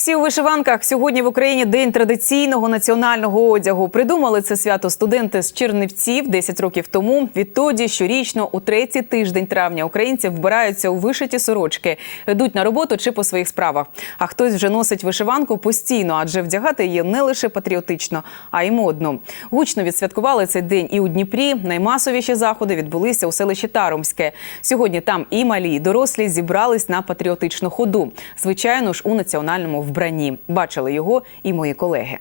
Всі у вишиванках сьогодні в Україні день традиційного національного одягу. Придумали це свято студенти з Чернівців 10 років тому. Відтоді щорічно у третій тиждень травня українці вбираються у вишиті сорочки, йдуть на роботу чи по своїх справах. А хтось вже носить вишиванку постійно, адже вдягати її не лише патріотично, а й модно. Гучно відсвяткували цей день і у Дніпрі. Наймасовіші заходи відбулися у селищі Таромське. Сьогодні там і малі, і дорослі зібрались на патріотичну ходу. Звичайно ж, у національному вбранні. Бачили його і мої колеги.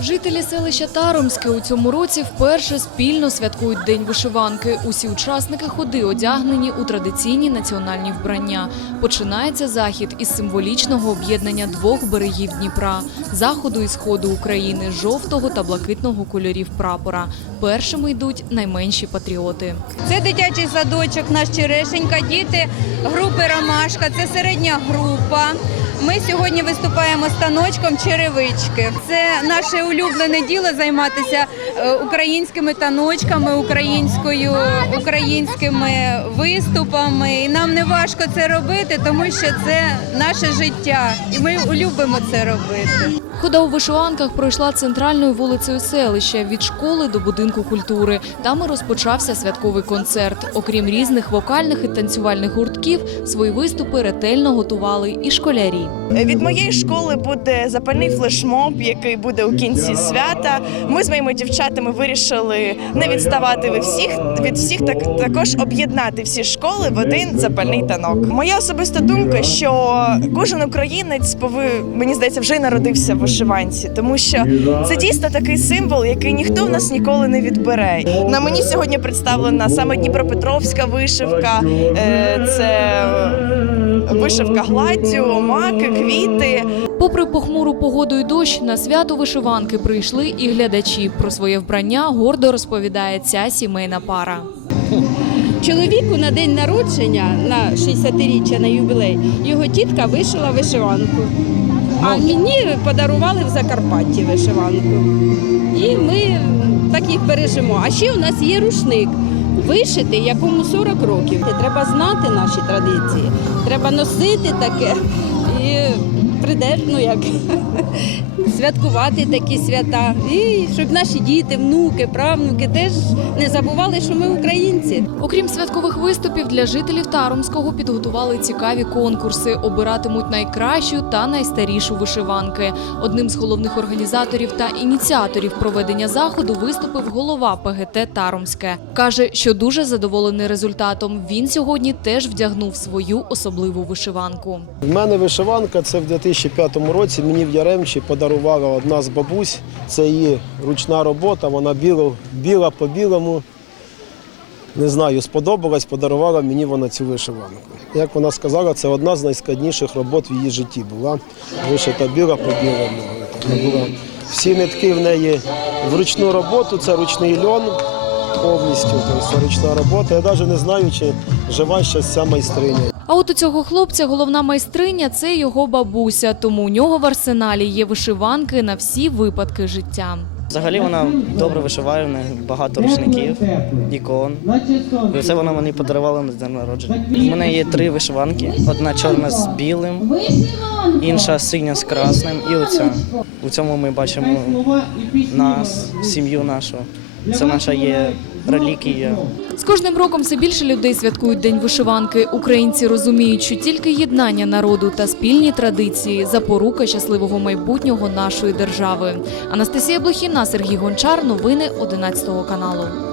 Жителі селища Таромське у цьому році вперше спільно святкують День вишиванки. Усі учасники ходи одягнені у традиційні національні вбрання. Починається захід із символічного об'єднання двох берегів Дніпра – заходу і сходу України, жовтого та блакитного кольорів прапора. Першими йдуть найменші патріоти. Це дитячий садочок, наш черешенька, діти групи Ромашка, це середня група. Ми сьогодні виступаємо станочком черевички. Це наше улюблене діло займатися е, українськими таночками, українською, українськими виступами. І нам не важко це робити, тому що це наше життя, і ми любимо це робити. Хода у вишиванках пройшла центральною вулицею селища від школи до будинку культури. Там і розпочався святковий концерт. Окрім різних вокальних і танцювальних гуртків, свої виступи ретельно готували і школярі. Від моєї школи буде запальний флешмоб, який буде у кінці свята. Ми з моїми дівчатами вирішили не відставати від всіх від всіх, так також об'єднати всі школи в один запальний танок. Моя особиста думка, що кожен українець пови, мені здається, вже народився в вишиванці, тому що це дійсно такий символ, який ніхто в нас ніколи не відбере. На мені сьогодні представлена саме Дніпропетровська вишивка. Е, Це вишивка гладдю, маки, квіти. Попри похмуру погоду і дощ, на свято вишиванки прийшли і глядачі. Про своє вбрання гордо розповідає ця сімейна пара. Чоловіку на день народження, на 60-річчя на юбілей, його тітка вишила вишиванку. А мені подарували в Закарпатті вишиванку. І ми так їх бережемо. А ще у нас є рушник. Вишитий, якому 40 років. Треба знати наші традиції, треба носити таке і придер, ну як святкувати такі свята. І щоб наші діти, внуки, правнуки теж не забували, що ми українці. Окрім святкових виступів, для жителів Таромського підготували цікаві конкурси. Обиратимуть найкращу та найстарішу вишиванки. Одним з головних організаторів та ініціаторів проведення заходу виступив голова ПГТ Таромське. Каже, що дуже задоволений результатом. Він сьогодні теж вдягнув свою особливу вишиванку. У мене вишиванка це в 2005 році. Мені в Яремчі подарувала одна з бабусь. Це її ручна робота, вона біла, біла по білому. Не знаю, сподобалась, подарувала мені вона цю вишиванку. Як вона сказала, це одна з найскладніших робот в її житті була. Вишита біла по білому. Всі нитки в неї в ручну роботу, це ручний льон повністю. Тобто це ручна робота. Я навіть не знаю, чи жива ще ця майстриня. А от у цього хлопця головна майстриня це його бабуся, тому у нього в арсеналі є вишиванки на всі випадки життя. Взагалі вона добре вишиває, в неї багато рушників, ікон. І це вона мені подарувала на день народження. У мене є три вишиванки: одна чорна з білим, інша синя з красним. І оця. У цьому ми бачимо нас, сім'ю нашу. Це наша є реліквія. З кожним роком все більше людей святкують День вишиванки. Українці розуміють, що тільки єднання народу та спільні традиції запорука щасливого майбутнього нашої держави. Анастасія Блохіна, Сергій Гончар. Новини 11 каналу.